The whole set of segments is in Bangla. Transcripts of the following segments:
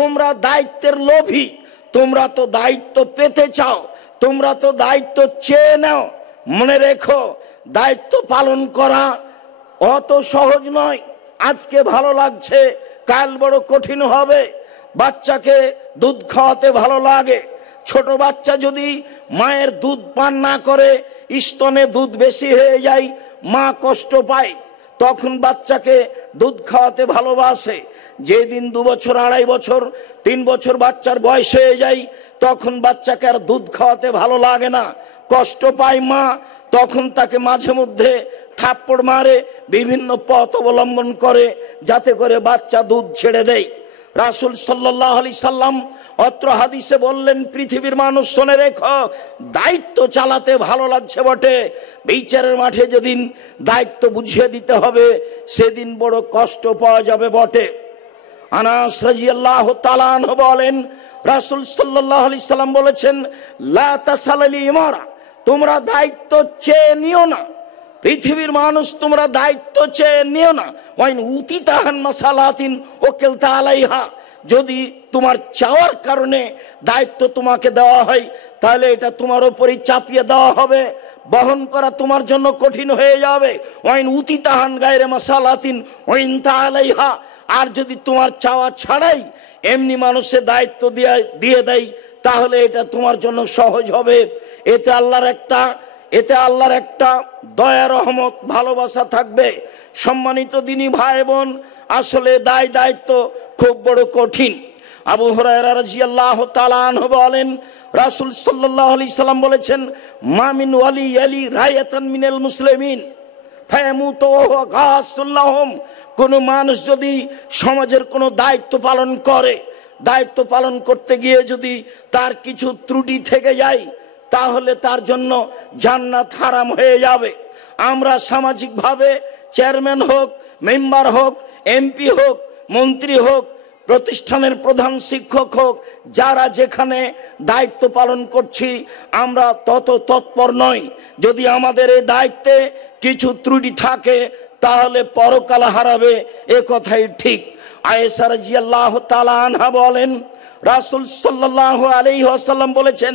তোমরা দায়িত্বের লোভী, তোমরা তো দায়িত্ব পেতে চাও, তোমরা তো দায়িত্ব চেয়ে নাও। মনে রেখো, দায়িত্ব পালন করা অত সহজ নয়। আজকে ভালো লাগছে, কাল বড় কঠিন হবে। বাচ্চাকে দুধ খাওয়াতে ভালো লাগে, ছোট বাচ্চা যদি মায়ের দুধ পান না করে, স্তনে দুধ বেশি হয়ে যায়, মা কষ্ট পায়, তখন বাচ্চাকে দুধ খাওয়াতে ভালোবাসে। যেদিন 2 বছর, 2.5 বছর, 3 বছর বাচ্চার বয়স হয়ে যায়, তখন বাচ্চাকে আর দুধ খাওয়াতে ভালো লাগে না, কষ্ট পায় মা। তখন তাকে মাঝে মধ্যে থাপ্পড় মারে, বিভিন্ন পথ অবলম্বন করে যাতে করে বাচ্চা দুধ ছেড়ে দেয়। রাসূল সাল্লাল্লাহু আলাইহি সাল্লাম অত্র হাদিসে বললেন, পৃথিবীর মানুষ শুনে রেখো, দায়িত্ব চালাতে ভালো লাগছে বটে, বিচারের মাঠে যেদিন দায়িত্ব বুঝিয়ে দিতে হবে সেদিন বড় কষ্ট পাওয়া যাবে বটে। আনাস রাদিয়াল্লাহু তাআলা আনহু বলেন, রাসূল সাল্লাল্লাহু আলাইহি সাল্লাম বলেছেন, লা তাসালাল ইমারা, তোমরা দায়িত্ব চেয়ে নিও না। পৃথিবীর মানুষ, তোমরা দায়িত্ব চেয়ে নিও না। ওয়াইন উতিতাহান মাসালাতিন ওয়াকিলতা আলাইহা, যদি তোমার চাওয়ার কারণে দায়িত্ব তোমাকে দেওয়া হয়, তাহলে এটা তোমার উপরই চাপিয়ে দেওয়া হবে, বহন করা তোমার জন্য কঠিন হয়ে যাবে। ওয়াইন উতিতাহান গায়রে মাসালাতিন ওয়াইন তাআলাইহা, আর যদি তোমার চাওয়া ছাড়াই এমনি মানুষের দায়িত্ব দিয়ে দেয়, তাহলে এটা তোমার জন্য সহজ হবে। এতে আল্লাহর একটা দয়া, রহমত, ভালোবাসা থাকবে। সম্মানিত দিনী ভাই বোন, আসলে দায়িত্ব খুব বড় কঠিন। আবু হুরায়রা রাদিয়াল্লাহু তাআলা আনহু বলেন, রাসূল সাল্লাল্লাহু আলাইহি সাল্লাম বলেছেন, মা মিন ওয়ালি ইয়ালি রায়াতান মিনাল মুসলিমিন ফায়ামুতু ওয়া হুয়া গাসুল লাহুম, কোন মানুষ যদি সমাজের কোনো দায়িত্ব পালন করে, দায়িত্ব পালন করতে গিয়ে যদি তার কিছু ত্রুটি থেকে যায়, তাহলে তার জন্য জান্নাত হারাম হয়ে যাবে। আমরা সামাজিকভাবে চেয়ারম্যান হোক, মেম্বার হোক, এমপি হোক, মন্ত্রী হোক, প্রতিষ্ঠানের প্রধান শিক্ষক হোক, যারা যেখানে দায়িত্ব পালন করছি, আমরা তত তৎপর নই। যদি আমাদের এই দায়িত্বে কিছু ত্রুটি থাকে, তাহলে পরকাল হারাবে, এ কথাই ঠিক। আয়েশা রাদিয়াল্লাহু তাআলা আনহা বলেন, রাসূল সাল্লাল্লাহু আলাইহি ওয়াসাল্লাম বলেছেন,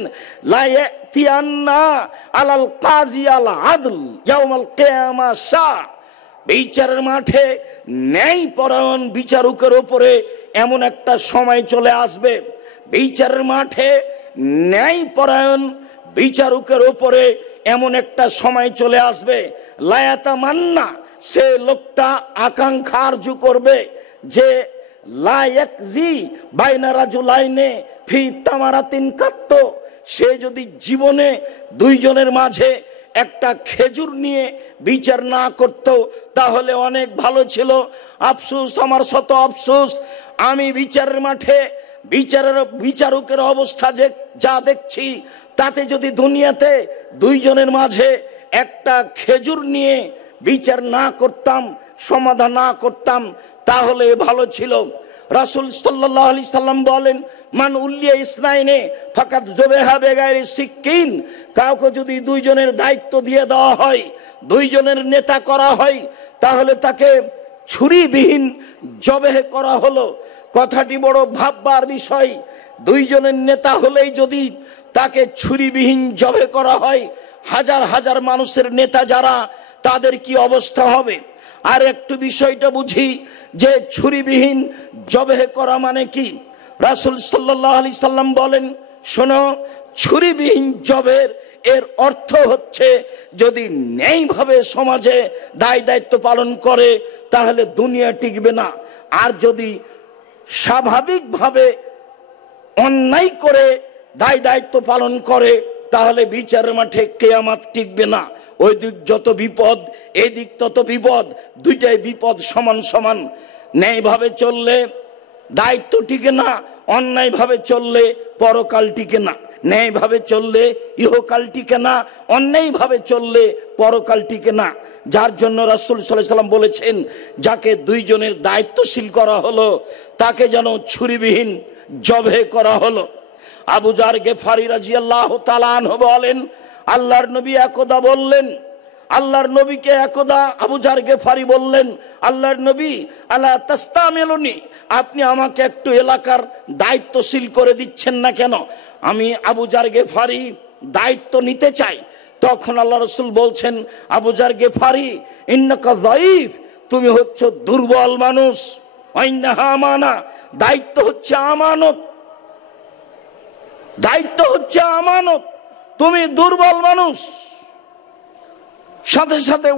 লা ইয়াতিয়ান্না আলাল কাযী আল আদল ইয়াউমাল কিয়ামা সা, বিচারের মাঠে ন্যায়পরায়ণ বিচারকের উপরে এমন একটা সময় চলে আসবে, বিচারের মাঠে ন্যায়পরায়ণ বিচারকের উপরে এমন একটা সময় চলে আসবে, লা ইয়াতামান্না, সে লোকটা আকাঙ্ক্ষা আরজু করবে যে লা ইয়াকজি বাইনা রাজুলাইনে ফি তামারাতিন কাত্ত, সে যদি জীবনে দুইজনের মাঝে একটা খেজুর নিয়ে বিচার না করত, তাহলে অনেক ভালো ছিল। আফসোস, আমার শত আফসোস, আমি বিচারের মাঠে বিচারকের অবস্থা যা দেখছি, তাতে যদি দুনিয়াতে দুইজনের মাঝে একটা খেজুর নিয়ে বিচার না করতাম, সমাধান না করতাম, তাহলে ভালো ছিল। রাসূল সাল্লাল্লাহু আলাইহি সাল্লাম বলেন, মান উল্লিয়া ইসনাইনে ফাকাত যুবহা বেগাইরি সিকিন, কাউকে যদি দুইজনের দায়িত্ব দিয়ে দেওয়া হয়, দুইজনের নেতা করা হয়, তাহলে তাকে ছুরিবিহীন জবেহ করা হলো। কথাটি বড় ভাববার বিষয়। দুইজনের নেতা হলেই যদি তাকে ছুরিবিহীন জবেহ করা হয়, হাজার হাজার মানুষের নেতা যারা, তাদের কি অবস্থা হবে। আর একটু বিষয়টা বুঝি যে ছুরিবিহীন জবেহ করা মানে কি। রাসূল সাল্লাল্লাহু আলাইহি সাল্লাম বলেন, শোনো, ছুরিবিহীন জবের এর অর্থ হচ্ছে, যদি ন্যায়ভাবে সমাজে দায়িত্ব পালন করে, তাহলে দুনিয়া টিকবে না। আর যদি স্বাভাবিকভাবে অন্যায় করে দায়িত্ব পালন করে, তাহলে বিচারের মাঠে কিয়ামত টিকবে না। ওই দিক যত বিপদ, এই দিক তত বিপদ, দুইটাই বিপদ সমান সমান। ন্যায়ভাবে চললে দায়িত্ব টিকে না, অন্যায়ভাবে চললে পরকাল টিকে না। ন্যায়ভাবে চললে ইহকাল টিকে না, অন্যায়ভাবে চললে পরকাল টিকে না। যার জন্য রাসূল সাল্লাল্লাহু আলাইহি সাল্লাম বলেছেন, যাকে দুইজনের দায়িত্বশীল করা হলো, তাকে যেন ছুরিবিহীন জবেহ করা হলো। আবু যার গেফারি রাদিয়াল্লাহু তাআলা আনহু বলেন, আল্লাহর নবী একদা বললেন, আল্লাহর নবীকে একদা আবু জার গেফারি বললেন, আল্লাহর নবী আলা তাস্তামিলুনি, আপনি আমাকে একটু এলাকার দায়িত্বশীল করে দিচ্ছেন না কেন? আমি আবু জার গেফারি দায়িত্ব নিতে চাই। তখন আল্লাহ রাসূল বলছেন, আবু জার গেফারি ইন্নাকা যায়ীফ, তুমি হচ্ছ দুর্বল মানুষ। ওয়াইন্নাহা আমানা, দায়িত্ব হচ্ছে আমানত, দায়িত্ব হচ্ছে আমানত, তুমি দুর্বল মানুষ। সাথে সাথে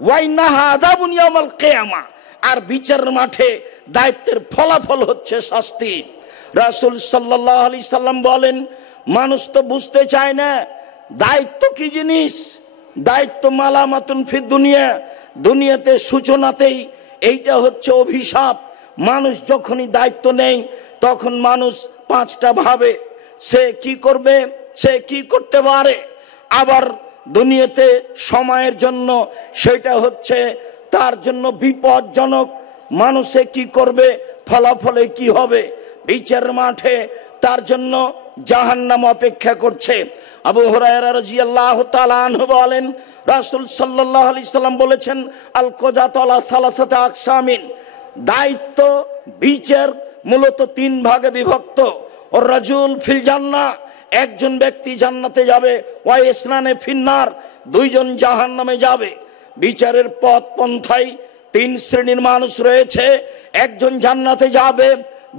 ওয়াইন্নাহা আযাবুন ইয়াউমাল কিয়ামা, আর বিচারের মাঠে দায়িত্বের ফলাফল হচ্ছে শাস্তি। রাসূল সাল্লাল্লাহু আলাইহি সাল্লাম বলেন, মানুষ তো বুঝতে চায় না দায়িত্ব কি জিনিস। দায়িত্ব মালামাতুন ফিদ দুনিয়া, দুনিয়াতে সূচনাতেই এইটা হচ্ছে অভিশাপ। মানুষ যখনই দায়িত্ব নেই তখন মানুষ পাঁচটা ভাবে, সে কি করবে, সে কি করতে পারে। আবার দুনিয়াতে সময়ের জন্য সেটা হচ্ছে তার জন্য বিপজ্জনক, মানুষে কি করবে, ফলাফলে কি হবে। বিচারের মাঠে তার জন্য জাহান্নাম অপেক্ষা করছে। আবু হুরায়রা রাদিয়াল্লাহু তাআলা আনহু বলেন, রাসূল সাল্লাল্লাহু আলাইহি সাল্লাম বলেছেন, আল কজাতু আলা সালাসাতি আকসামিন, দায়িত্ব বিচার মূলত তিন ভাগে বিভক্ত। ওর রাজুল ফিল জান্নাহ, একজন ব্যক্তি জান্নাতে যাবে, ওয়া ইসনানে ফিন্নার, দুইজন জাহান্নামে যাবে। বিচারের পথ পন্থায় তিন শ্রেণীর মানুষ রয়েছে, একজন জান্নাতে যাবে,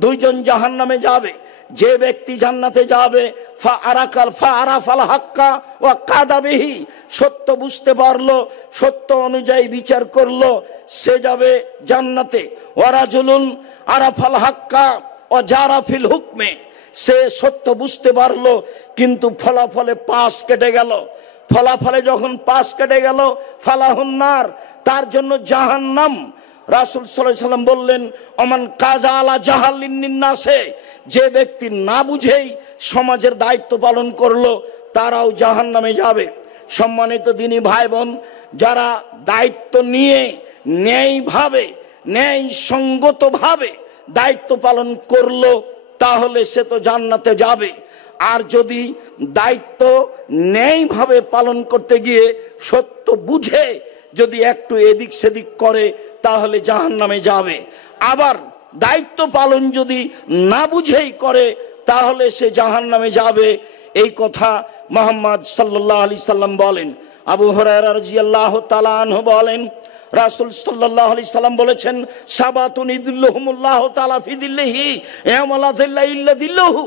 দুইজন জাহান্নামে যাবে। যে ব্যক্তি জান্নাতে যাবে, ফাআরাফাল হাক্কা ওয়া কাদা বিহি, সত্য বুঝতে পারলো, সত্য অনুযায়ী বিচার করলো, সে যাবে জান্নাতে। ওয়া রাজুলুন আরাফাল হাক্কা ওয়া জারা ফিল হুকমে, সে সত্য বুঝতে পারলো কিন্তু ফলাফলে পাশ কেটে গেল। ফলাফলে যখন পাশ কেটে গেল, ফালাহুন নার, তার জন্য জাহান্নাম। রাসূল সাল্লাল্লাহু আলাইহি সাল্লাম বললেন, ওমান কাজা আলা জাহালিন নাসে, যে ব্যক্তি না বুঝেই সমাজের দায়িত্ব পালন করলো তারাও জাহান্নামে যাবে। সম্মানিত দিনী ভাই বোন, যারা দায়িত্ব নিয়ে ন্যায়ভাবে, ন্যায় সঙ্গতভাবে দায়িত্ব পালন করলো তাহলে সে তো জান্নাতে যাবে। আর যদি দায়িত্ব ন্যায়ভাবে পালন করতে গিয়ে সত্য বুঝে যদি একটু এদিক সেদিক করে তাহলে জাহান্নামে যাবে। আবার দায়িত্ব পালন যদি না বুঝেই করে তাহলে সে জাহান্নামে যাবে। এই কথা মুহাম্মদ সাল্লাল্লাহু আলাইহি সাল্লাম বলেন। আবু হুরায়রা রাদিয়াল্লাহু তাআলা আনহু বলেন, রাসূল সাল্লাল্লাহু আলাইহি সাল্লাম বলেছেন, সাবাতুন ইদিল্লুহুমুল্লাহু তাআলা ফি দিল্লিহি ইয়াওমা লা যিল্লা ইল্লা দিল্লুহু,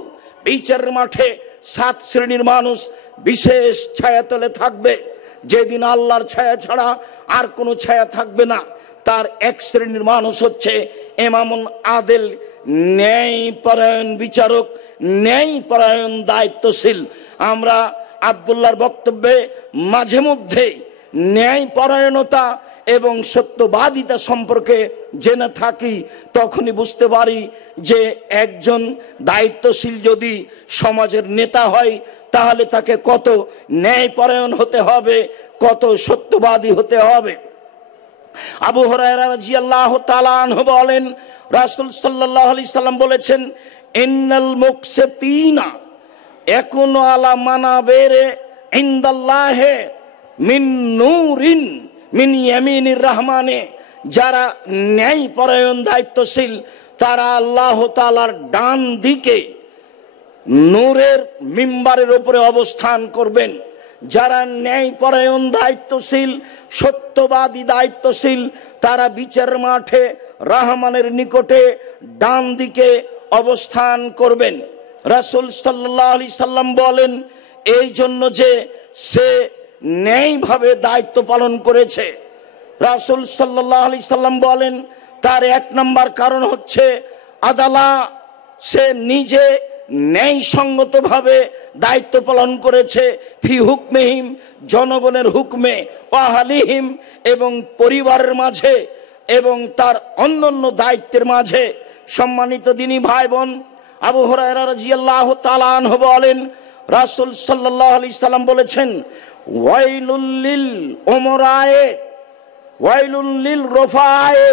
বিচারের মাঠে সাত শ্রেণীর মানুষ বিশেষ ছায়াতলে থাকবে, যেদিন আল্লাহর ছায়া ছাড়া আর কোনো ছায়া থাকবে না। তার এক শ্রেণীর মানুষ হচ্ছে ইমামুন আদিল, ন্যায়পরায়ণ বিচারক, ন্যায়পরায়ণ দায়িত্বশীল। আমরা আব্দুল্লাহর বক্তব্যে মাঝে মধ্যে ন্যায়পরায়ণতা এবং সত্যবাদিতা সম্পর্কে জেনে থাকি, তখনই বুঝতে পারি যে একজন দায়িত্বশীল যদি সমাজের নেতা হয় তাহলে তাকে কত ন্যায়পরায়ণ হতে হবে, কত সত্যবাদী হতে হবে। আবু হুরায়রা রাদিয়াল্লাহু তাআলা আনহু বলেন, রাসূল সাল্লাল্লাহু আলাইহি সাল্লাম বলেছেন, ইন্নাল মুকসিতিনা ইয়াকুনু আলা মানাবিরে ইনদাল্লাহি মিন নূরিন মিন ইয়ামিনির রহমানে, যারা ন্যায়পরায়ণ দায়িত্বশীল তারা আল্লাহ তাআলার ডান দিকে নূরের মিম্বারের উপরে অবস্থান করবেন। যারা ন্যায়পরায়ণ দায়িত্বশীল, সত্যবাদী দায়িত্বশীল, তারা বিচারের মাঠে রহমানের নিকটে ডান দিকে অবস্থান করবেন। রাসূল সাল্লাল্লাহু আলাইহি সাল্লাম বলেন, এই জন্য যে সে ন্যায়ভাবে দায়িত্ব পালন করেছে। রাসূল সাল্লাল্লাহু আলাইহি সাল্লাম বলেন, তার এক নম্বর কারণ হচ্ছে আদালা, সে নিজে ন্যায়সঙ্গতভাবে দায়িত্ব পালন করেছে, ফি হুকমিহিম, জনগণের হুকমে, ওয়াহালিহিম, এবং পরিবারের মাঝে এবং তার অন্যান্য দায়িত্বের মাঝে। সম্মানিত দিনী ভাই বোন, আবু হুরায়রা রাদিয়াল্লাহু তাআলা আনহু বলেন, রাসূল সাল্লাল্লাহু আলাইহি সাল্লাম বলেছেন, ওয়াইলুল লিল উমরায়ে ওয়াইলুল লিল রুফায়ে,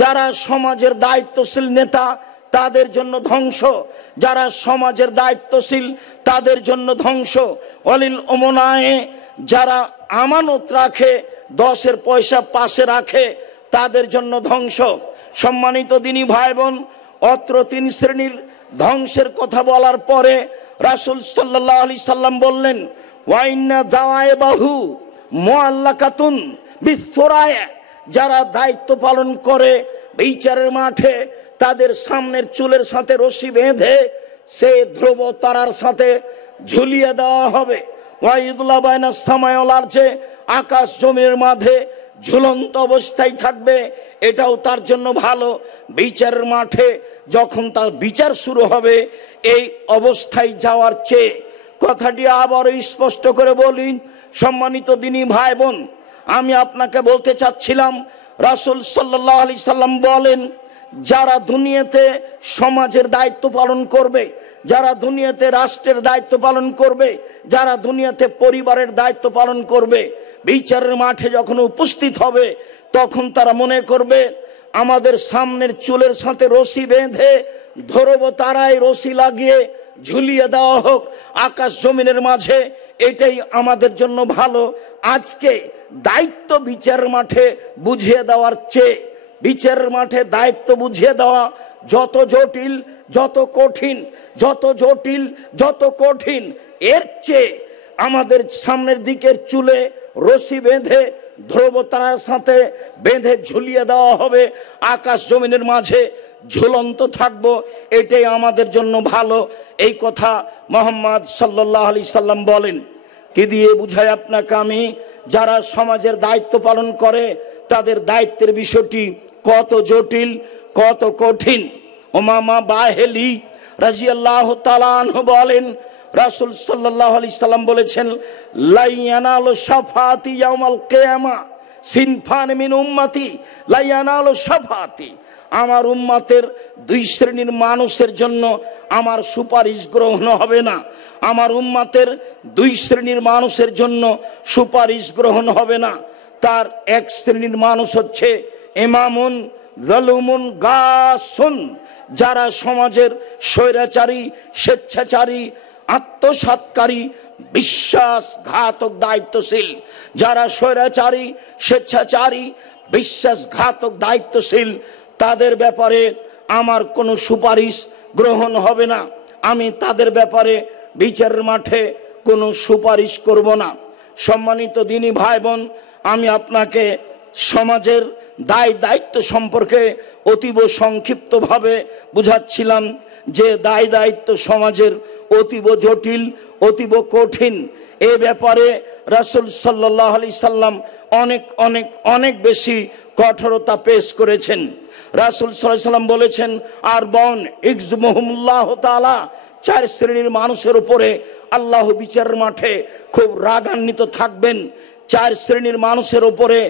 যারা সমাজের দায়িত্বশীল নেতা তাদের জন্য ধ্বংস, যারা সমাজের দায়িত্বশীল তাদের জন্য ধ্বংস। ওয়ালিল উমনায়ে, যারা আমানত রাখে, 10-এর পয়সা পাশে রাখে, তাদের জন্য ধ্বংস। সম্মানিত দিনী ভাই বোন, অত্র 3 শ্রেণীর ধ্বংসের কথা বলার পরে রাসূল সাল্লাল্লাহু আলাইহি সাল্লাম বললেন, ওয়াইন্না দাওয়াইবাহু মুআল্লাকাতুন বিসসুরায়া, যারা দায়িত্ব পালন করে বিচারের মাঠে তাদের সামনের চুলের সাথে রশি বেঁধে সে ধ্রুব তারার সাথে ঝুলিয়ে দেওয়া হবে। ওয়াইদুল্লাহ বাইনা সামায় ওয়াল আরজে, আকাশ জমির মাঝে ঝুলন্ত অবস্থায় থাকবে। এটাও তার জন্য ভালো। বিচারের মাঠে যখন তার বিচার শুরু হবে, এই অবস্থায় যাওয়ার চেয়ে, কথাটি আবারও স্পষ্ট করে বলি সম্মানিত দিনী ভাই বোন, আমি আপনাকে বলতে চাচ্ছিলাম, রাসূল সাল্লাল্লাহু আলাইহি সাল্লাম বলেন, যারা দুনিয়াতে সমাজের দায়িত্ব পালন করবে, যারা দুনিয়াতে রাষ্ট্রের দায়িত্ব পালন করবে, যারা দুনিয়াতে পরিবারের দায়িত্ব পালন করবে, বিচারের মাঠে যখন উপস্থিত হবে তখন তারা মনে করবে আমাদের সামনের চুলের সাথে রশি বেঁধে ধ্রুব তারায় রশি লাগিয়ে ঝুলিয়ে দেওয়া হোক আকাশ জমিনের মাঝে, এটাই আমাদের জন্য ভালো। আজকে দায়িত্ব বিচারের মাঠে বুঝিয়ে দেওয়ার চেয়ে, বিচারের মাঠে দায়িত্ব বুঝিয়ে দেওয়া যত জটিল, যত কঠিন, যত জটিল, যত কঠিন, এর চেয়ে আমাদের সামনের দিকের চুলে রশি বেঁধে ধ্রুব তারার সাথে বেঁধে ঝুলিয়ে দেওয়া হবে, আকাশ জমিনের মাঝে ঝুলন্ত থাকবো, এটাই আমাদের জন্য ভালো। এই কথা মুহাম্মদ সাল্লাল্লাহু আলাইহি সাল্লাম বলেন। কি দিয়ে বুঝাই আপনাকে আমি? যারা সমাজের দায়িত্ব পালন করে তাদের দায়িত্বের বিষয়টি কত জটিল, কত কঠিন। উমামা বাহেলি রাদিয়াল্লাহু তাআলা আনহু বলেন, রাসূল সাল্লাল্লাহু আলাইহি সাল্লাম বলেছেন, লা ইয়ানালু শাফাআতি ইয়াউমাল কিয়ামা সিনফান মিন উম্মতি লা ইয়ানালু শাফাআতি, আমার উম্মতের 2 শ্রেণীর মানুষের জন্য আমার সুপারিশ গ্রহণ হবে না। আমার উম্মতের 2 শ্রেণীর মানুষের জন্য সুপারিশ গ্রহণ হবে না। তার 1 শ্রেণীর মানুষ হচ্ছে ইমামুন যালুমুন গাসুন, যারা সমাজের স্বৈরাচারী, স্বেচ্ছাচারী, আত্মসাৎকারী, বিশ্বাসঘাতক দায়িত্বশীল, যারা স্বৈরাচারী, স্বেচ্ছাচারী, বিশ্বাসঘাতক দায়িত্বশীল, তাদের ব্যাপারে আমার কোনো সুপারিশ গ্রহণ হবে না। আমি তাদের ব্যাপারে বিচারের মাঠে কোনো সুপারিশ করব না। সম্মানিত দিনী ভাই বোন, আমি আপনাকে সমাজের দায় দায়িত্ব সম্পর্কে অতীব সংক্ষিপ্তভাবে বুঝাচ্ছিলাম যে দায় দায়িত্ব সমাজের অতীব জটিল, অতীব কঠিন। এ ব্যাপারে রাসূল সাল্লাল্লাহু আলাইহি সাল্লাম অনেক অনেক অনেক বেশি কঠোরতা পেশ করেছেন। রাসূল সাল্লাল্লাহু আলাইহি সাল্লাম বলেছেন, আর বন ইকজমুহুল্লাহ তাআলা, 4 শ্রেণীর মানুষের উপরে আল্লাহ বিচারের মাঠে খুব রাগান্বিত থাকবেন। 4 শ্রেণীর মানুষের উপরে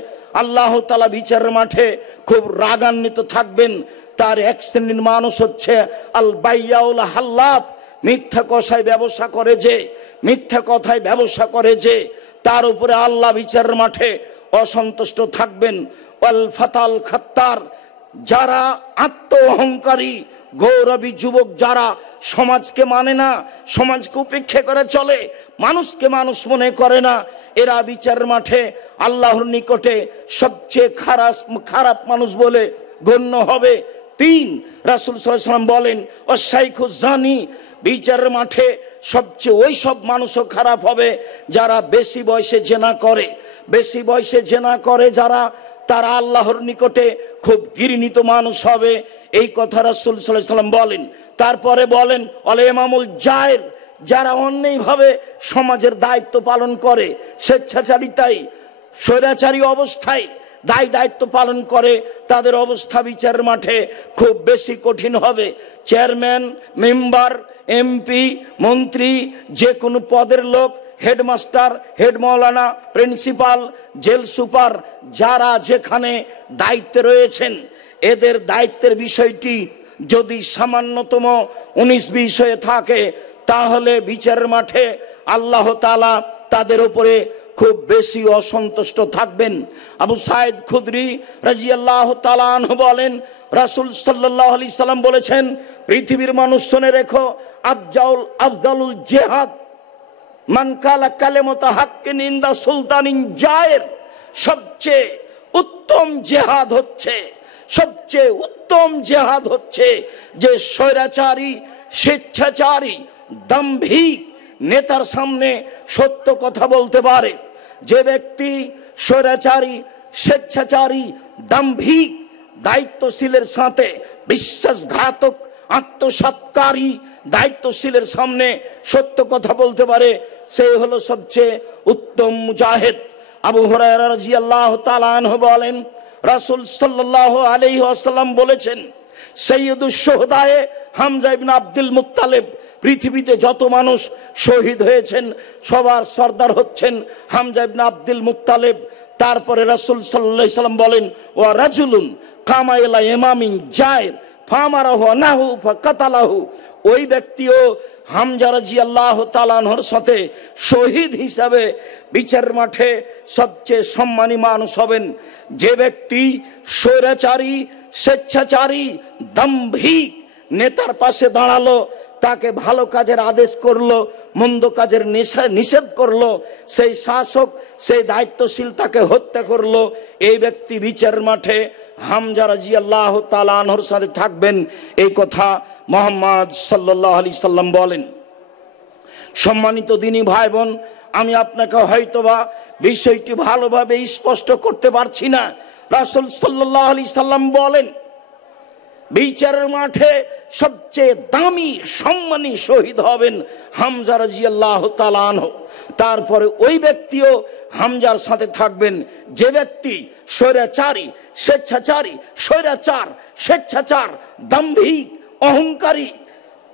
আল্লাহ তাআলা বিচারের মাঠে খুব রাগান্বিত থাকবেন। তার 1 শ্রেণীর মানুষ হচ্ছে আল বাইয়াউল হাল্লাফ, মিথ্যা কথায় ব্যবসা করে যে, মিথ্যা কথায় ব্যবসা করে যে, তার উপরে আল্লাহ বিচারের মাঠে অসন্তুষ্ট থাকবেন। ওয়াল ফাতাল খাত্তার, যারা আত্ম অহংকারী গৌরবী যুবক, যারা সমাজকে মানে না, সমাজকে উপেক্ষা করে চলে, মানুষকে মানুষ মনে করে না, এরা বিচারের মাঠে আল্লাহর নিকটে সবচেয়ে খারাপ মানুষ বলে গণ্য হবে। 3, রাসূল সাল্লাল্লাহু আলাইহি সাল্লাম বলেন, ওয়াশাইখু জানি, বিচারের মাঠে সবচেয়ে ওই সব মানুষও খারাপ হবে যারা বেশি বয়সে জেনা করে। বেশি বয়সে জেনা করে যারা, তারা আল্লাহর নিকটে খুব ঘৃণিত মানুষ হবে। এই কথা রাসূল সাল্লাল্লাহু আলাইহি সাল্লাম বলেন। তারপরে বলেন আল ইমামুল জায়ের, যারা অন্যায়ভাবে সমাজের দায়িত্ব পালন করে, স্বেচ্ছাচারিতায়, স্বৈরাচারী অবস্থায় দায়িত্ব পালন করে, তাদের অবস্থা বিচারের মাঠে খুব বেশি কঠিন হবে। চেয়ারম্যান, মেম্বার, এমপি, মন্ত্রী, যে কোনো পদের লোক, হেডমাস্টার, হেড মাওলানা, প্রিন্সিপাল, জেল সুপার, যারা যেখানে দায়িত্বে রয়েছেন, এদের দায়িত্বের বিষয়টি যদি সামান্যতম 19-20 হয়ে থাকে, তাহলে বিচারের মাঠে আল্লাহ তাআলা তাদের উপরে খুব বেশি অসন্তুষ্ট থাকবেন। আবু সাঈদ খুদরি রাদিয়াল্লাহু তাআলা আনহু বলেন, রাসূল সাল্লাল্লাহু আলাইহি সাল্লাম বলেছেন, পৃথিবীর মানুষ শুনে রেখো, আফজালুল জিহাদ মান কালা কালেমাতা হাক্কিন ইনদা সুলতানিন জায়ের, সবচেয়ে উত্তম জেহাদ হচ্ছে, সবচেয়ে উত্তম জেহাদ হচ্ছে যে স্বৈরাচারী, স্বেচ্ছাচারী, দাম্ভিক নেতার সামনে সত্য কথা বলতে পারে। যে ব্যক্তি স্বৈরাচারী, স্বেচ্ছাচারী, দাম্ভিক, দায়িত্বশীলের সাথে বিশ্বাসঘাতক, আত্মসাৎকারী দায়িত্বশীলের সামনে সত্য কথা বলতে পারে, সে হলো সবচেয়ে উত্তম মুজাহিদ। আবু হুরায়রা রাদিয়াল্লাহু তাআলা আনহু বলেন, রাসূল সাল্লাল্লাহু আলাইহি ওয়াসাল্লাম বলেছেন, সাইয়্যিদুশ শুহাদায়ে হামজা ইবনে আব্দুল মুত্তালিব, পৃথিবীতে যত মানুষ শহীদ হয়েছেন সবার সর্দার হচ্ছেন হামজা ইবনে আব্দুল মুত্তালিব। তারপরে রাসূল সাল্লাল্লাহু আলাইহি ওয়াসাল্লাম বলেন, ওয়া রাজুলুন কামা ইলা ইমামিন জায়ের ফামারাহু নাহু ফাকাতালাহু, ওই ব্যক্তিও হামজা রাদিয়াল্লাহু তাআলা আনহুর সাথে শহীদ হিসাবে বিচার মাঠে সবচেয়ে সম্মানী মানুষ হবেন। যে ব্যক্তি স্বৈরাচারী, স্বেচ্ছাচারী, দাম্ভিক নেতার পাশে দাঁড়ালো, তাকে ভালো কাজের আদেশ করলো, মন্দ কাজের নিষেধ করলো, সেই শাসক, সেই দায়িত্বশীল তাকে হত্যা করলো, এই ব্যক্তি বিচার মাঠে হামজা রাদিয়াল্লাহু তাআলা আনহুর সাথে থাকবেন। এই কথা মুহাম্মদ সাল্লাল্লাহু আলাইহি সাল্লাম বলেন। সম্মানিত দিনী ভাই বোন, আমি আপনাকে হয়তোবা বিষয়টি ভালোভাবে স্পষ্ট করতে পারছি না। রাসূল সাল্লাল্লাহু আলাইহি সাল্লাম বলেন, বিচারের মাঠে সবচেয়ে দামি সম্মানী শহীদ হবেন হামজা রাদিয়াল্লাহু তাআলা আনহু। তারপরে ওই ব্যক্তিও হামজার সাথে থাকবেন যে ব্যক্তি স্বৈরাচারী, স্বেচ্ছাচারী, স্বৈরাচার, স্বেচ্ছাচার, দাম্ভিক, অহংকারী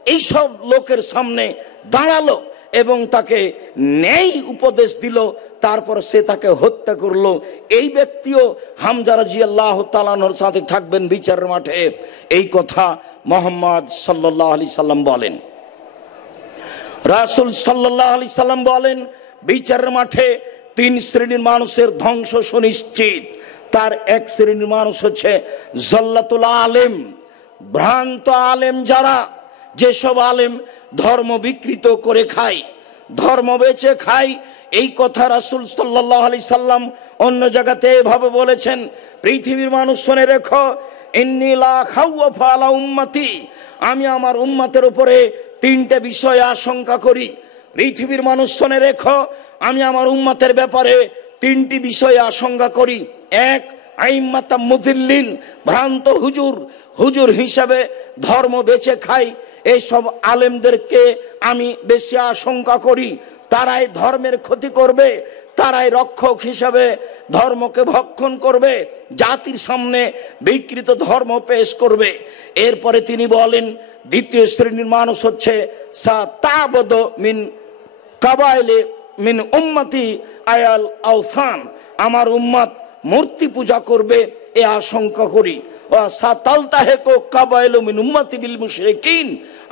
এইসব লোকের সামনে দাঁড়ালো এবং তাকে ন্যায় উপদেশ দিল, তারপর সে তাকে হত্যা করলো, এই ব্যক্তিও হামজা রাদিয়াল্লাহু তাআলা আনহুর সাথে থাকবেন বিচারের মাঠে। এই কথা মুহাম্মদ সাল্লাল্লাহু আলাইহি সাল্লাম বলেন। রাসূল সাল্লাল্লাহু আলাইহি সাল্লাম বলেন, বিচারের মাঠে তিন শ্রেণীর মানুষের ধ্বংস সুনিশ্চিত। তার এক শ্রেণীর মানুষ হচ্ছে জল্লাতুল আলেম, ভ্রান্ত আলেম যারা, যেসব আলেম ধর্ম বিকৃত করে খায়, ধর্ম বেচে খায়। এই কথা রাসূল সাল্লাল্লাহু আলাইহি সাল্লাম অন্য জায়গাতে এভাবে বলেছেন, পৃথিবীর মানুষ শুনে রেখো, ইন্নী লা খাওয়াফা আলা উম্মতি, আমি আমার উম্মতের উপরে তিনটে বিষয় আশঙ্কা করি। পৃথিবীর মানুষ শুনে রেখো, আমি আমার উম্মতের ব্যাপারে তিনটি বিষয় আশঙ্কা করি। এক, আইম্মাতা মুদিল্লিন, ভ্রান্ত হুজুর, হুজুর হিসাবে ধর্ম বেচে খাই, এইসব আলেমদেরকে আমি বেশি আশঙ্কা করি। তারাই ধর্মের ক্ষতি করবে, তারাই রক্ষক হিসাবে ধর্মকে ভক্ষণ করবে, জাতির সামনে বিকৃত ধর্ম পেশ করবে। এরপরে তিনি বলেন, দ্বিতীয় শ্রেণীর মানুষ হচ্ছে সাতাবদ মিন কাবাইলে মিন উম্মতি আয়াল আওসান, আমার উম্মত মূর্তি পূজা করবে এ আশঙ্কা করি। সাতালতাহেকো কাবাইলু মিন উম্মতি বিল মুশরিকিন,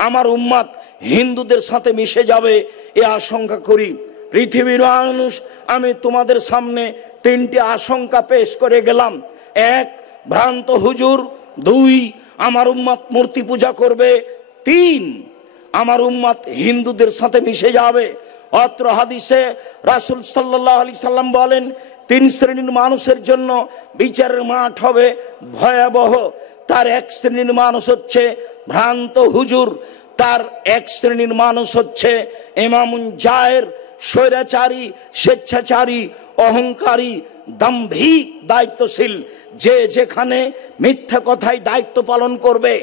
আমার উম্মত হিন্দুদের সাথে মিশে যাবে এ আশঙ্কা করি। পৃথিবীর মানুষ, আমি তোমাদের সামনে তিনটি আশঙ্কা পেশ করে গেলাম। এক, ভ্রান্ত হুজুর। দুই, আমার উম্মত মূর্তি পূজা করবে। তিন, আমার উম্মত হিন্দুদের সাথে মিশে যাবে। অত্র হাদিসে রাসূল সাল্লাল্লাহু আলাইহি সাল্লাম বলেন, তিন শ্রেণীর মানুষের জন্য বিচারের মাঠ হবে ভয়াবহ। তার এক শ্রেণীর মানুষ হচ্ছে ভ্রান্ত হুজুর, তার এক শ্রেণীর মানুষ হচ্ছে ইমামুন জায়ের, স্বৈরাচারী, স্বেচ্ছাচারী, অহংকারী, দাম্ভিক দায়িত্বশীল। যে যেখানে মিথ্যা কথায় দায়িত্ব পালন করবে,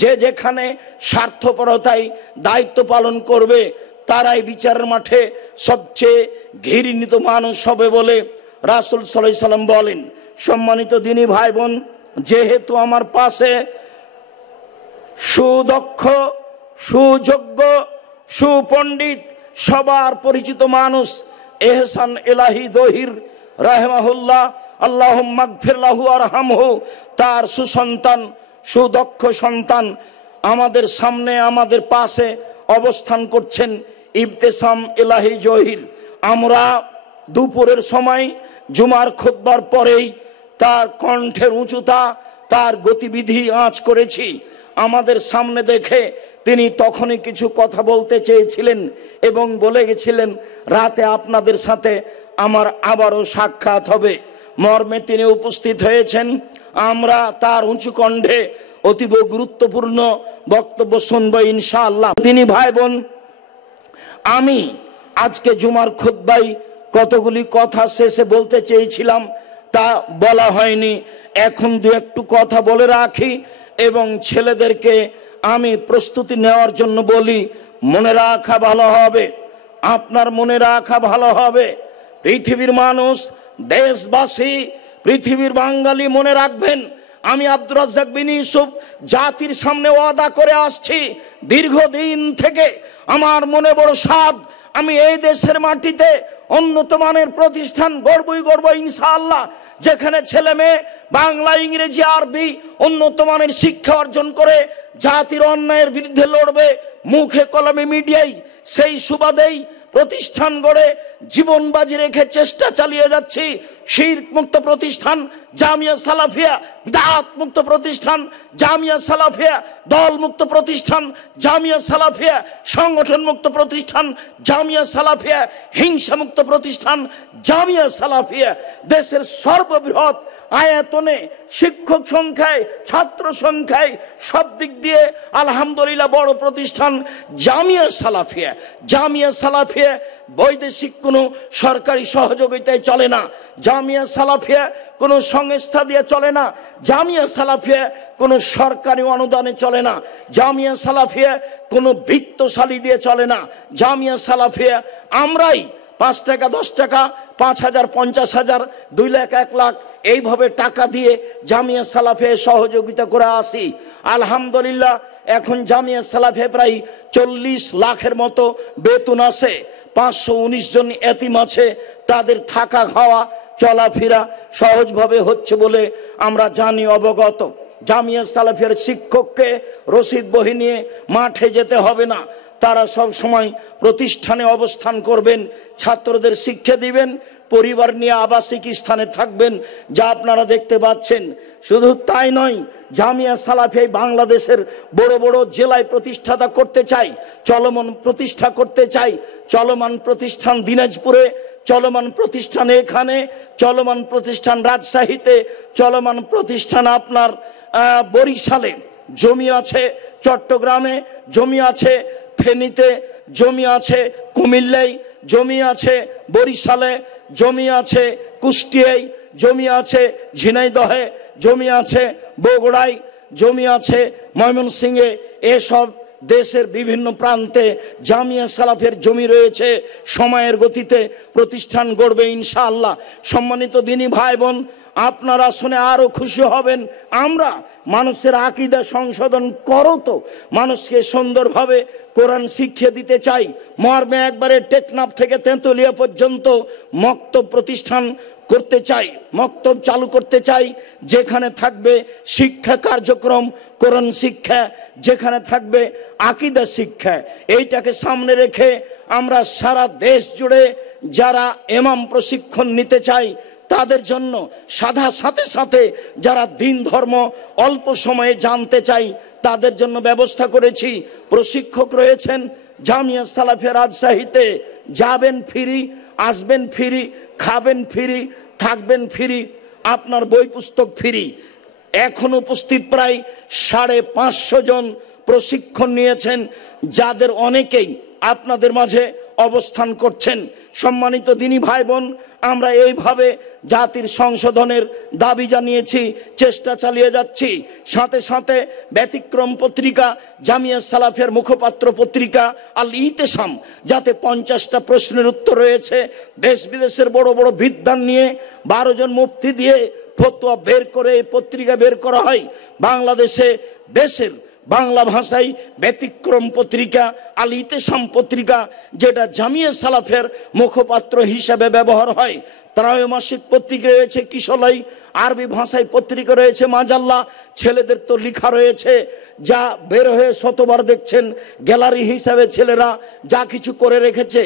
যে যেখানে স্বার্থপরতায় দায়িত্ব পালন করবে, তারাই বিচারের মাঠে সবচেয়ে ঘৃণিত মানুষ হবে বলে রাসূল সাল্লাল্লাহু আলাইহি সাল্লাম বলেন। সম্মানিত দিনী ভাই বোন, যেহেতু আমার পাশে সুদক্ষ, সুযোগ্য, সুপণ্ডিত, সবার পরিচিত মানুষ এহসান এলাহি জহির রাহিমাহুল্লাহ, আল্লাহুম্মা গফির লাহু ওয়ারহামহু, তার সুসন্তান, সুদক্ষ সন্তান আমাদের সামনে, আমাদের পাশে অবস্থান করছেন, ইবতেসাম এলাহি জহির। আমরা দুপুরের সময় জুমার খুতবার পরেই তার কণ্ঠের উঁচুতা, তার গতিবিধি আঁচ করেছি। আমাদের সামনে দেখে তিনি তখনই কিছু কথা বলতে চেয়েছিলেন এবং বলে গেছিলেন রাতে আপনাদের সাথে আমার আবারও সাক্ষাৎ হবে। মর্মে তিনি উপস্থিত হয়েছেন। আমরা তার উঁচু কণ্ঠে অতীব গুরুত্বপূর্ণ বক্তব্য শুনব ইনশাআল্লাহ। তিনি ভাই বোন, আমি আজকে জুমার খুতবায় কতগুলি কথা শেষে বলতে চেয়েছিলাম, তা বলা হয়নি। এখন দু একটু কথা বলে রাখি এবং ছেলেদেরকে আমি প্রস্তুতি নেওয়ার জন্য বলি। মনে রাখা ভালো হবে, আপনার মনে রাখা ভালো হবে, পৃথিবীর মানুষ, দেশবাসী, পৃথিবীর বাঙালি মনে রাখবেন, আমি আব্দুর রাজ্জাক বিন ইউসুফ জাতির সামনে ওয়াদা করে আসছি দীর্ঘদিন থেকে। আমার মনে বড় সাধ, আমি এই দেশের মাটিতে উন্নত মানের প্রতিষ্ঠান গড়বই গড়ব ইনশাআল্লাহ, যেখানে ছেলে মেয়ে বাংলা, ইংরেজি, আরবি উন্নত মানের শিক্ষা অর্জন করে জাতির অন্যায়ের বিরুদ্ধে লড়বে মুখে কলমে মিডিয়ায়। সেই সুবাদেই প্রতিষ্ঠান গড়ে জীবন বাজি রেখে চেষ্টা চালিয়ে যাচ্ছি। শিরক মুক্ত প্রতিষ্ঠান জামিয়া সালাফিয়া, বিদআত মুক্ত প্রতিষ্ঠান জামিয়া সালাফিয়া, দল মুক্ত প্রতিষ্ঠান জামিয়া সালাফিয়া, সংগঠন মুক্ত প্রতিষ্ঠান জামিয়া সালাফিয়া, হিংসা মুক্ত প্রতিষ্ঠান জামিয়া সালাফিয়া। দেশের সর্ববৃহৎ আয়তনে, শিক্ষক সংখ্যায়, ছাত্র সংখ্যায়, সব দিক দিয়ে আলহামদুলিল্লাহ বড় প্রতিষ্ঠান জামিয়া সালাফিয়া। জামিয়া সালাফিয়া বৈদেশিক কোনো সরকারি সহযোগিতায় চলে না। জামিয়া সালাফিয়া কোনো সংস্থা দিয়ে চলে না। জামিয়া সালাফিয়া কোনো সরকারি অনুদানে চলে না। জামিয়া সালাফিয়া কোনো বিত্তশালী দিয়ে চলে না। জামিয়া সালাফিয়া আমরাই 5 টাকা, 10 টাকা, 5,000, 50,000, 2 লাখ, 1 লাখ এইভাবে টাকা দিয়ে জামিয়া সালাফিয়া সহযোগিতা করে আসি। আলহামদুলিল্লাহ এখন জামিয়া সালাফিয়া প্রায় 40 লাখের মতো বেতন আছে। 519 জন এতিম আছে, তাদের থাকা খাওয়া চলাফেরা সহজভাবে হচ্ছে বলে আমরা জানি, অবগত। জামিয়া সালাফিয়ার শিক্ষককে রসিদ বহি নিয়ে মাঠে যেতে হবে না, তারা সব সময় প্রতিষ্ঠানে অবস্থান করবেন, ছাত্রদের শিক্ষা দিবেন, পরিবার নিয়ে আবাসিক স্থানে থাকবেন, যা আপনারা দেখতে পাচ্ছেন। শুধু তাই নয়, জামিয়া সালাফিয়া বাংলাদেশের বড় বড় জেলায় প্রতিষ্ঠাতা করতে চাই, চলমান প্রতিষ্ঠা করতে চাই। চলমান প্রতিষ্ঠান দিনাজপুরে, চলমান প্রতিষ্ঠান এখানে, চলমান প্রতিষ্ঠান রাজশাহীতে, চলমান প্রতিষ্ঠান আপনার বরিশালে, জমি আছে চট্টগ্রামে, জমি আছে ফেনীতে, জমি আছে কুমিল্লায়, জমি আছে বরিশালে, জমি আছে কুষ্টিয়ায়, জমি আছে ঝিনাইদহে, জমি আছে বগুড়ায়, জমি আছে ময়মনসিংহে। এসব দেশের বিভিন্ন প্রান্তে জামিয়া সালাফের জমি রয়েছে। সময়ের গতিতে প্রতিষ্ঠান গড়বে ইনশাআল্লাহ। সম্মানিত দিনী ভাই বোন, আপনারা শুনে আরো খুশি হবেন। আমরা মানুষের আকীদা সংশোধন করো তো, মানুষকে সুন্দরভাবে কোরআন শিক্ষা দিতে চাই। মর্মে একবারে টেকনাফ থেকে তেঁতুলিয়া পর্যন্ত মক্তব প্রতিষ্ঠান করতে চাই, মক্তব চালু করতে চাই, যেখানে থাকবে শিক্ষা কার্যক্রম, কোরআন শিক্ষা, যেখানে থাকবে আকীদা শিক্ষা। এইটাকে সামনে রেখে আমরা সারা দেশ জুড়ে যারা ইমাম প্রশিক্ষণ নিতে চাই তাদের জন্য, সাথে সাথে যারা দিন ধর্ম অল্প সময়ে জানতে চাই তাদের জন্য ব্যবস্থা করেছি। প্রশিক্ষক রয়েছেন জামিয়া সালাফিয়া রাজশাহীতে। যাবেন ফ্রি, আসবেন ফ্রি, খাবেন ফ্রি, থাকবেন ফ্রি, আপনার বই পুস্তক ফ্রি। এখন উপস্থিত প্রায় 550 জন প্রশিক্ষণ নিয়েছেন, যাদের অনেকেই আপনাদের মাঝে অবস্থান করছেন। সম্মানিত দিনী ভাই বোন, আমরা এইভাবে জাতির সংশোধনের দাবি জানিয়েছি, চেষ্টা চালিয়ে যাচ্ছি। সাথে সাথে ব্যতিক্রম পত্রিকা, জামিয়া সালাফিয়ার মুখপাত্র পত্রিকা আল ইতেসাম, যাতে 50টা প্রশ্নের উত্তর রয়েছে, দেশ বিদেশের বড় বড় বিদ্বান নিয়ে 12 জন মুফতি দিয়ে ফতোয়া বের করে এই পত্রিকা বের করা হয়। বাংলাদেশে দেশের বাংলা ভাষায় ব্যতিক্রম পত্রিকা আল ইতেসাম পত্রিকা, যেটা জামিয়া সালাফের মুখপাত্র হিসাবে ব্যবহার হয়। ত্রৈমাসিক পত্রিকা রয়েছে কিশলয়, আরবি ভাষায় পত্রিকা রয়েছে মাজাল্লাহ, ছেলেদের তো লেখা রয়েছে, যা বের হয়ে শতবার দেখছেন, গ্যালারি হিসাবে ছেলেরা যা কিছু করে রেখেছে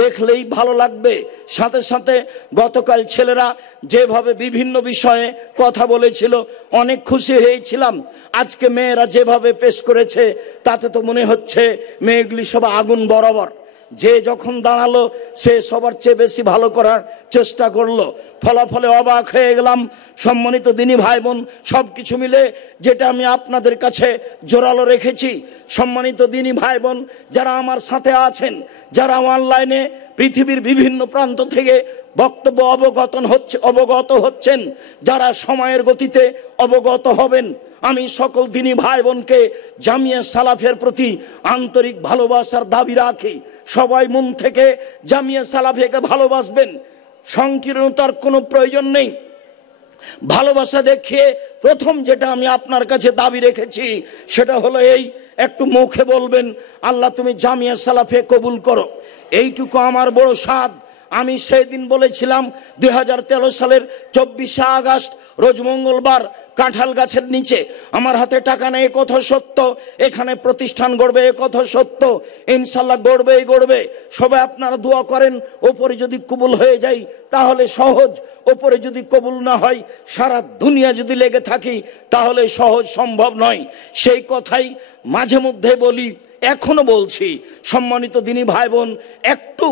দেখলেই ভালো লাগবে। সাথে সাথে গতকাল ছেলেরা যেভাবে বিভিন্ন বিষয়ে কথা বলেছিল অনেক খুশি হয়েছিলাম। আজকে মেয়েরা যেভাবে পেশ করেছে তাতে তো মনে হচ্ছে মেয়েগুলি সব আগুন বরাবর। যে যখন দাঁড়ালো সে সবার চেয়ে বেশি ভালো করার চেষ্টা করলো, ফলাফলে অবাক হয়ে গেলাম। সম্মানিত দিনী ভাই বোন, সব কিছু মিলে যেটা আমি আপনাদের কাছে জোরালো রেখেছি, সম্মানিত দিনী ভাই বোন যারা আমার সাথে আছেন, যারা অনলাইনে পৃথিবীর বিভিন্ন প্রান্ত থেকে বক্তব্য অবগত হচ্ছেন, যারা সময়ের গতিতে অবগত হবেন, আমি সকল দিনী ভাই বোনকে জামিয়া সালাফের প্রতি আন্তরিক ভালোবাসার দাবি রাখি। সবাই মন থেকে জামিয়া সালাফিকে ভালোবাসবেন, সংকীর্ণতার কোনো প্রয়োজন নেই। ভালোবাসা দেখিয়ে প্রথম যেটা আমি আপনার কাছে দাবি রেখেছি সেটা হলো এই, একটু মুখে বলবেন আল্লাহ তুমি জামিয়া সালাফে কবুল করো। এইটুকু আমার বড় সাধ। আমি সেই দিন বলেছিলাম 2013 সালের 24শে আগস্ট রোজ মঙ্গলবার কাঁঠাল গাছের নিচে, আমার হাতে টাকা নেই কথা সত্য, এখানে প্রতিষ্ঠান গড়বে এ কথা সত্য, ইনশাল্লাহ গড়বে। সবাই আপনারা দোয়া করেন, ওপরে যদি কবুল হয়ে যায় তাহলে সহজ, ওপরে যদি কবুল না হয় সারা দুনিয়া যদি লেগে থাকি তাহলে সহজ সম্ভব নয়। সেই কথাই মাঝে মধ্যে বলি, এখনো বলছি। সম্মানিত দিনী ভাই বোন, একটু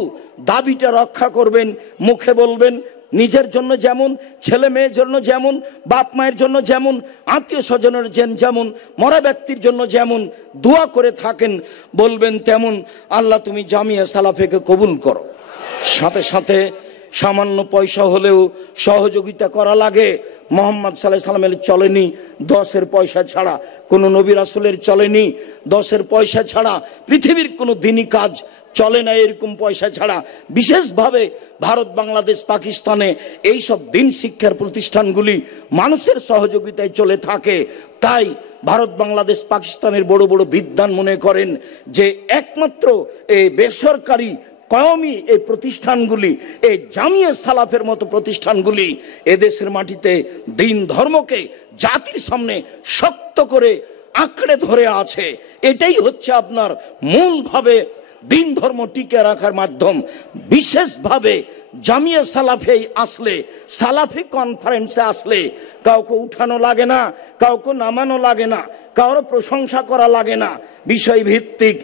দাবিটা রক্ষা করবেন, মুখে বলবেন, নিজের জন্য যেমন, ছেলে মেয়ের জন্য যেমন, বাপ মায়ের জন্য যেমন, আত্মীয় স্বজনের যেমন, মরা ব্যক্তির জন্য যেমন দোয়া করে থাকেন, বলবেন তেমন আল্লাহ তুমি জামিয়া সালাফিকে কবুল করো। সাথে সাথে সামান্য পয়সা হলেও সহযোগিতা করা লাগে। মোহাম্মদ সাল্লাল্লাহু আলাইহি সাল্লামের চলেনি 10-এর পয়সা ছাড়া, কোনো নবী রাসূলের চলেনি 10-এর পয়সা ছাড়া, পৃথিবীর কোনো দিনই কাজ চলে না এরকম পয়সা ছাড়া। বিশেষভাবে ভারত, বাংলাদেশ, পাকিস্তানে এই সব দিন শিক্ষার প্রতিষ্ঠানগুলি মানুষের সহযোগিতায় চলে থাকে। তাই ভারত, বাংলাদেশ, পাকিস্তানের বড় বড় বিদ্বান মনে করেন যে একমাত্র এই বেসরকারি কওমি এই প্রতিষ্ঠানগুলি, এই জামিয়া সালাফের মতো প্রতিষ্ঠানগুলি এদেশের মাটিতে দিন ধর্মকে জাতির সামনে শক্ত করে আঁকড়ে ধরে আছে। এটাই হচ্ছে আপনার মূলভাবে দিন ধর্ম টিকে রাখার মাধ্যম। বিশেষভাবে জামিয়া সালাফে আসলে, সালাফি কনফারেন্সে আসলে কাউকে উঠানো লাগে না, কাউকে নামানো লাগে না, কারো প্রশংসা করা লাগে না। বিষয়ভিত্তিক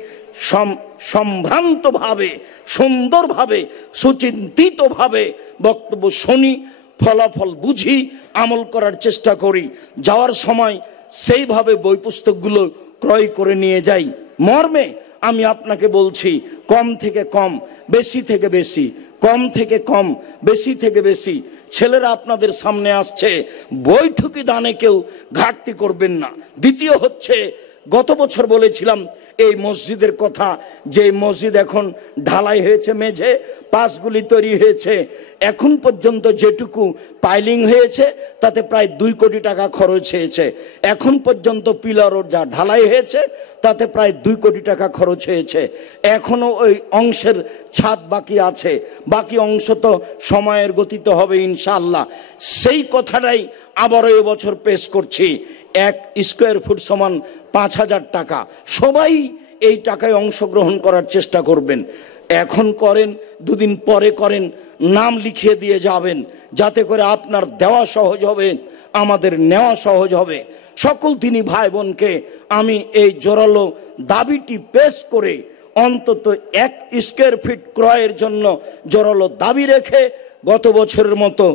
সম্ভ্রান্তভাবে, সুন্দরভাবে, সুচিন্তিতভাবে বক্তব্য শুনি, ফলাফল বুঝি, আমল করার চেষ্টা করি। যাওয়ার সময় সেইভাবে বই পুস্তকগুলো ক্রয় করে নিয়ে যাই। মর্মে আমি আপনাকে বলছি, কম থেকে কম, বেশি থেকে বেশি, কম থেকে কম, বেশি থেকে বেশি। ছেলেরা আপনাদের সামনে আসছে, বৈঠকি দানে কেউ ঘাটতি করবেন না। দ্বিতীয় হচ্ছে, গত বছর বলেছিলাম এই মসজিদের কথা, যে মসজিদ এখন ঢালাই হয়েছে, মেঝে পাশগুলি তৈরি হয়েছে, এখন পর্যন্ত যেটুকু পাইলিং হয়েছে তাতে প্রায় 2 কোটি টাকা খরচ হয়েছে। এখন পর্যন্ত পিলারও যা ঢালাই হয়েছে তাতে প্রায় 2 কোটি টাকা খরচ হয়েছে। এখনো ওই অংশের ছাদ বাকি আছে, বাকি অংশ তো সময়ের গতিতে হবে ইনশাআল্লাহ। সেই কথাটাই আবারও এবছর পেশ করছি। 1 স্কোয়ার ফুট সমান 5,000 টাকা। সবাই এই টাকায় অংশগ্রহণ করার চেষ্টা করবেন। এখন করেন, 2 দিন পরে করেন, নাম লিখিয়ে দিয়ে যাবেন, যাতে করে আপনার দেওয়া সহজ হবে, আমাদের নেওয়া সহজ হবে। সকল দিনী ভাই বোনকে আমি এই জোরালো দাবিটি পেশ করে অন্তত 1 স্কোয়ার ফিট ক্রয়ের জন্য জোরালো দাবি রেখে গত বছরের মতো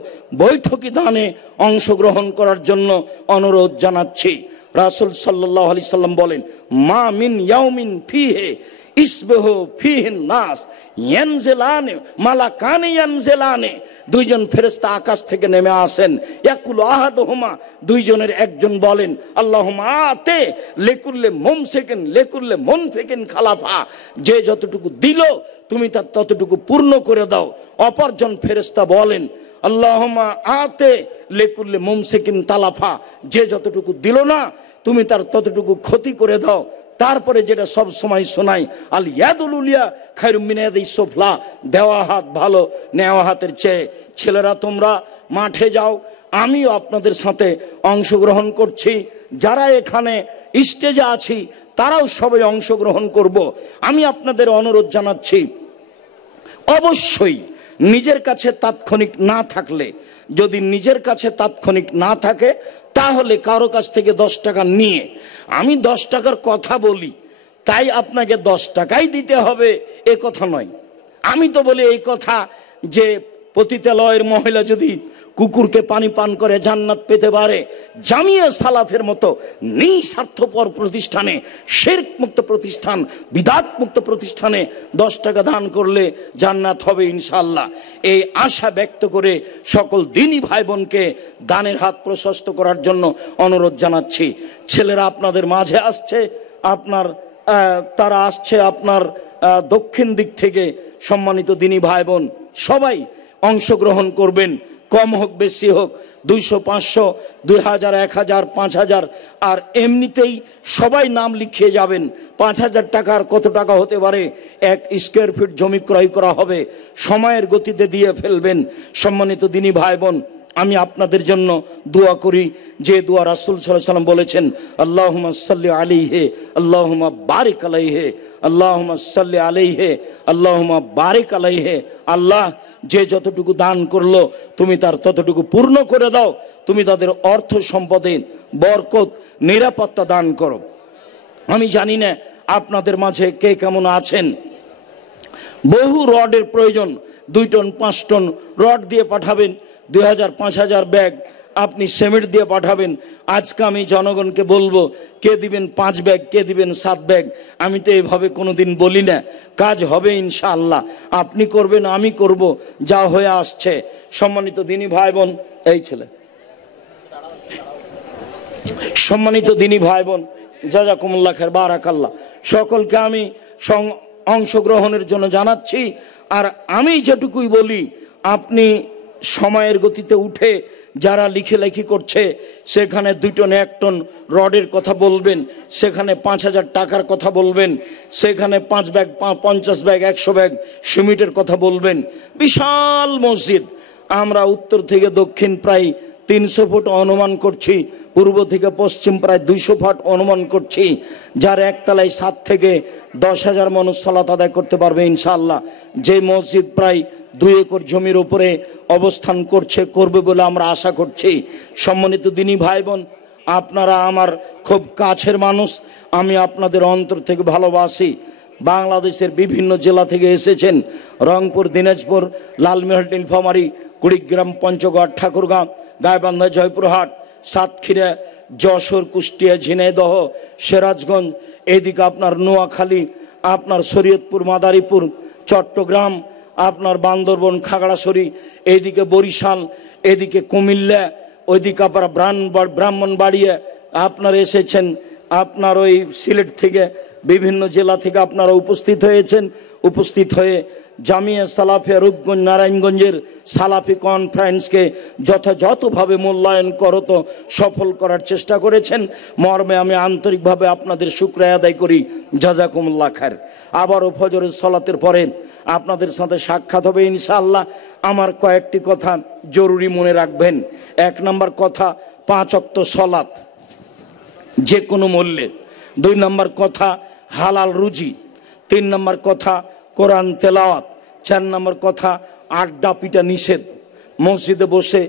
বৈঠকি দানে অংশগ্রহণ করার জন্য অনুরোধ জানাচ্ছি। রাসূল সাল্লাল্লাহু আলাইহি সাল্লাম বলেন, মা মিন ইয়াউমিন ফিহি ইসবিহু ফিহিন নাস ইয়ানজিলানে মালাকানি ইয়ানজিলানে। 2 জন ফেরেশতা আকাশ থেকে নেমে আসেন। ইয়াকুল আহাদুহুমা, 2 জনের একজন বলেন, আল্লাহুম্মা আতে লিকুল্লি মুমসিকিন লিকুল্লি মুনফিকিন খালাফা। যে যতটুকু দিল তুমি তার ততটুকু পূর্ণ করে দাও। অপরজন ফেরেশতা বলেন, আল্লাহুম্মা আতে লিকুল্লি মুমসিকিন তালাফা। যে যতটুকু দিল না তুমি তার ততটুকু ক্ষতি করে দাও। তারপরে যেটা সব সময় শোনাই, আল ইয়াদুল উলিয়া খায়রুম মিন ইয়াদিস সুফলা, দেওয়া হাত ভালো নেওয়া হাতের চেয়ে। ছেলেরা তোমরা মাঠে যাও, আমিও আপনাদের সাথে অংশগ্রহণ করছি, যারা এখানে স্টেজে আছি তারাও সবাই অংশগ্রহণ করব। আমি আপনাদের অনুরোধ জানাচ্ছি, অবশ্যই নিজের কাছে তাৎক্ষণিক না থাকলে, যদি নিজের কাছে তাৎক্ষণিক না থাকে তাহলে কারো কাছ থেকে 10 টাকা নিয়ে, আমি 10 টাকার কথা বলি তাই আপনাকে 10 টাকাই দিতে হবে এ কথা নয়। আমি তো বলি এই কথা যে পতিতালয়ের মহিলা যদি কুকুরকে পানি পান করে জান্নাত পেতে পারে, জামিয়া সালাফের মতো নিঃস্বার্থপর প্রতিষ্ঠানে, শিরক মুক্ত প্রতিষ্ঠান, বিদআত মুক্ত প্রতিষ্ঠানে 10 টাকা দান করলে জান্নাত হবে ইনশাআল্লাহ। এই আশা ব্যক্ত করে সকল দ্বীনি ভাই বোনকে দানের হাত প্রশস্ত করার জন্য অনুরোধ জানাচ্ছি। ছেলেরা আপনাদের মাঝে আসছে, তারা আসছে আপনার দক্ষিণ দিক থেকে। সম্মানিত দ্বীনি ভাই বোন সবাই অংশগ্রহণ করবেন, কম হোক বেশি হোক, 200, 500, 2000, 1000, 5000, আর এমনিতেই সবাই নাম লিখিয়ে যাবেন। 5000 টাকার কত টাকা হতে পারে, 1 স্কোয়ার ফিট জমি ক্রয় করা হবে, সময়ের গতিতে দিয়ে ফেলবেন। সম্মানিত দ্বীনি ভাই বোন, আমি আপনাদের জন্য দোয়া করি, যে দোয়া রাসূল সাল্লাল্লাহু আলাইহি ওয়াসাল্লাম বলেছেন, আল্লাহুম্মা সাল্লি আলাইহি আল্লাহুম্মা বারিক আলাইহি আল্লাহুম্মা সাল্লি আলাইহি আল্লাহুম্মা বারিক আলাইহি। আল্লাহ যে যতটুকু দান করলো তুমি তার ততটুকু পূর্ণ করে দাও, তুমি তাদের অর্থ সম্পদে বরকত নিরাপত্তা দান করো। আমি জানি না আপনাদের মাঝে কে কেমন আছেন, বহু রডের প্রয়োজন, 2 টন 5 টন রড দিয়ে পাঠাবেন, 2000, 5000 ব্যাগ আপনি সিমেন্ট দিয়ে পাঠাবেন। আজকে আমি জনগণকে বলবো, কে দিবেন 5 ব্যাগ, কে দিবেন 7 ব্যাগ। আমি তো এভাবে কোনোদিন বলি না, কাজ হবে ইনশাআল্লাহ। আপনি করবেন, আমি করব, যা হয়ে আসছে। সম্মানিত দ্বীনি ভাই বোন, এই ছেলে, সম্মানিত দ্বীনি ভাই বোন, জাযাকুমুল্লাহ খায়র, বারাকাল্লাহ। সকলকে আমি অংশগ্রহণের জন্য জানাচ্ছি। আর আমি যেটুকুই বলি, আপনি সময়ের গতিতে উঠে যারা লিখি করছে সেখানে 2 টন 1 টন রডের কথা বলবেন, সেখানে 5000 টাকার কথা বলবেন, সেখানে 5 ব্যাগ 50 ব্যাগ 100 ব্যাগ সিমেন্টের কথা বলবেন। বিশাল মসজিদ, আমরা উত্তর থেকে দক্ষিণ প্রায় 300 ফুট অনুমান করছি, পূর্ব থেকে পশ্চিম প্রায় 200 ফুট অনুমান করছি, যার একতলায় 7 থেকে 10,000 মানুষ সালাত আদায় করতে পারবে ইনশাআল্লাহ। যে মসজিদ প্রায় 2 একর জমির উপরে অবস্থান করবে বলে আমরা আশা করছি। সম্মানিত দ্বীনি ভাই বোন, আপনারা আমার খুব কাছের মানুষ, আমি আপনাদের অন্তর থেকে ভালোবাসি। বাংলাদেশের বিভিন্ন জেলা থেকে এসেছেন, রংপুর, দিনাজপুর, লালমনিরহাট, নীলফামারী, কুড়িগ্রাম, পঞ্চগড়, ঠাকুরগাঁও, গাইবান্ধা, জয়পুরহাট, সাতক্ষীরা, যশোর, কুষ্টিয়া, ঝিনাইদহ, সিরাজগঞ্জ, এদিকে আপনার নোয়াখালী, আপনার শরীয়তপুর, মাদারীপুর, চট্টগ্রাম, আপনার বান্দরবন, খাগড়াছড়ি, এইদিকে বরিশাল, এদিকে কুমিল্লা, ওইদিকে আপনার ব্রাহ্মণবাড়িয়া, আপনারা এসেছেন, আপনার ওই সিলেট থেকে, বিভিন্ন জেলা থেকে আপনারা উপস্থিত হয়েছেন। উপস্থিত হয়ে জামিয়া সালাফিয়া রূপগঞ্জ, নারায়ণগঞ্জের সালাফি কনফারেন্সকে যথাযথভাবে মূল্যায়ন করত সফল করার চেষ্টা করেছেন। মর্মে আমি আন্তরিকভাবে আপনাদের শুকরিয়া আদায় করি, জাযাকুমুল্লাহ খায়র। আবারও ফজরের সালাতের পরে আপনাদের সাথে সাক্ষাৎ হবে ইনশাআল্লাহ। আমার কয়েকটি কথা জরুরি মনে রাখবেন। 1 নম্বর কথা, 5 ওয়াক্ত সালাত যে কোনো মূল্যে। 2 নম্বর কথা, হালাল রুজি। 3 নম্বর কথা, কোরআন তেলাওয়াত। 4 নম্বর কথা, আড্ডা পিটা নিষেধ। মসজিদে বসে,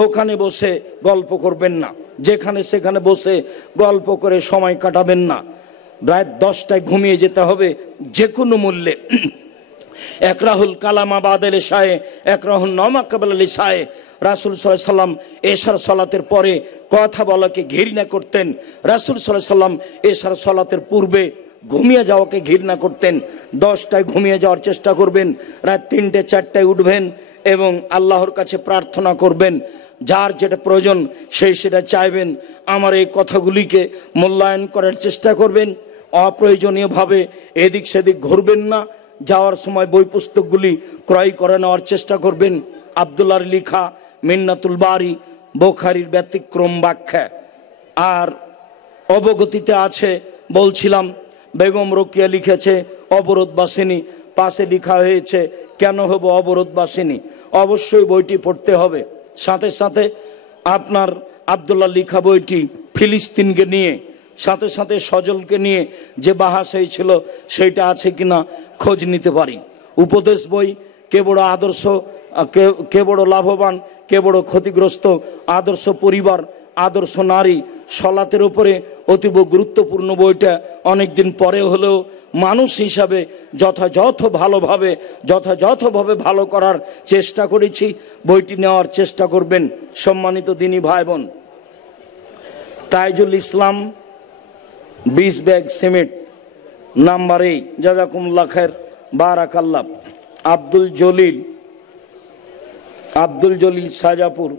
দোকানে বসে গল্প করবেন না, যেখানে সেখানে বসে গল্প করে সময় কাটাবেন না। রাত 10টায় ঘুমিয়ে যেতে হবে যে কোনো মূল্যে। একরাহুল কালামা বাদেল ইশায়ে একরাহুল নমা কাবলাল ইশায়ে। রাসূল সাল্লাল্লাহু আলাইহি সাল্লাম এশার সালাতের পরে কথা বলাকে ঘৃণা করতেন। রাসূল সাল্লাল্লাহু আলাইহি সাল্লাম এশার সালাতের পূর্বে ঘুমিয়ে যাওয়াকে ঘৃণা করতেন। 10টায় ঘুমিয়ে যাওয়ার চেষ্টা করবেন, রাত 3টে 4টায় উঠবেন এবং আল্লাহর কাছে প্রার্থনা করবেন। যার যেটা প্রয়োজন সেটা চাইবেন। আমার এই কথাগুলিকে মূল্যায়ন করার চেষ্টা করবেন। অপ্রয়োজনীয়ভাবে এদিক সেদিক ঘুরবেন না। যাওয়ার সময় বই পুস্তকগুলি ক্রয় করে নেওয়ার চেষ্টা করবেন। আব্দুল্লাহর লিখা মিন্নাতুল বারি, বুখারীর ব্যতিক্রম ব্যাখ্যা। আর অবগতিতে আছে, বলছিলাম, বেগম রোকেয়া লিখেছে অবরোধবাসিনী, পাশে লেখা হয়েছে কেন হব অবরোধবাসিনী। অবশ্যই বইটি পড়তে হবে। সাথে সাথে আপনার আব্দুল্লাহ লিখা বইটি ফিলিস্তিনকে নিয়ে, সাথে সাথে সজলকে নিয়ে যে বাহাস হয়েছিল সেইটা আছে কিনা খোঁজ নিতে পারি। উপদেশ বই, কে বড় আদর্শ, কে বড় লাভবান, কে বড় ক্ষতিগ্রস্ত, আদর্শ পরিবার, আদর্শ নারী, সলাতের উপরে অতীব গুরুত্বপূর্ণ বইটা অনেকদিন পরে হলেও মানুষ হিসাবে যথাযথভাবে ভালো করার চেষ্টা করেছি। বইটি নেওয়ার চেষ্টা করবেন সম্মানিত দিনী ভাই বোন। তাইজুল ইসলাম 20 ব্যাগ সিমেন্ট নাম্বার 8, জাযাকুমুল্লাহ খায়ের, বারাকাল্লাহ। আব্দুল জলিল শাহজাপুর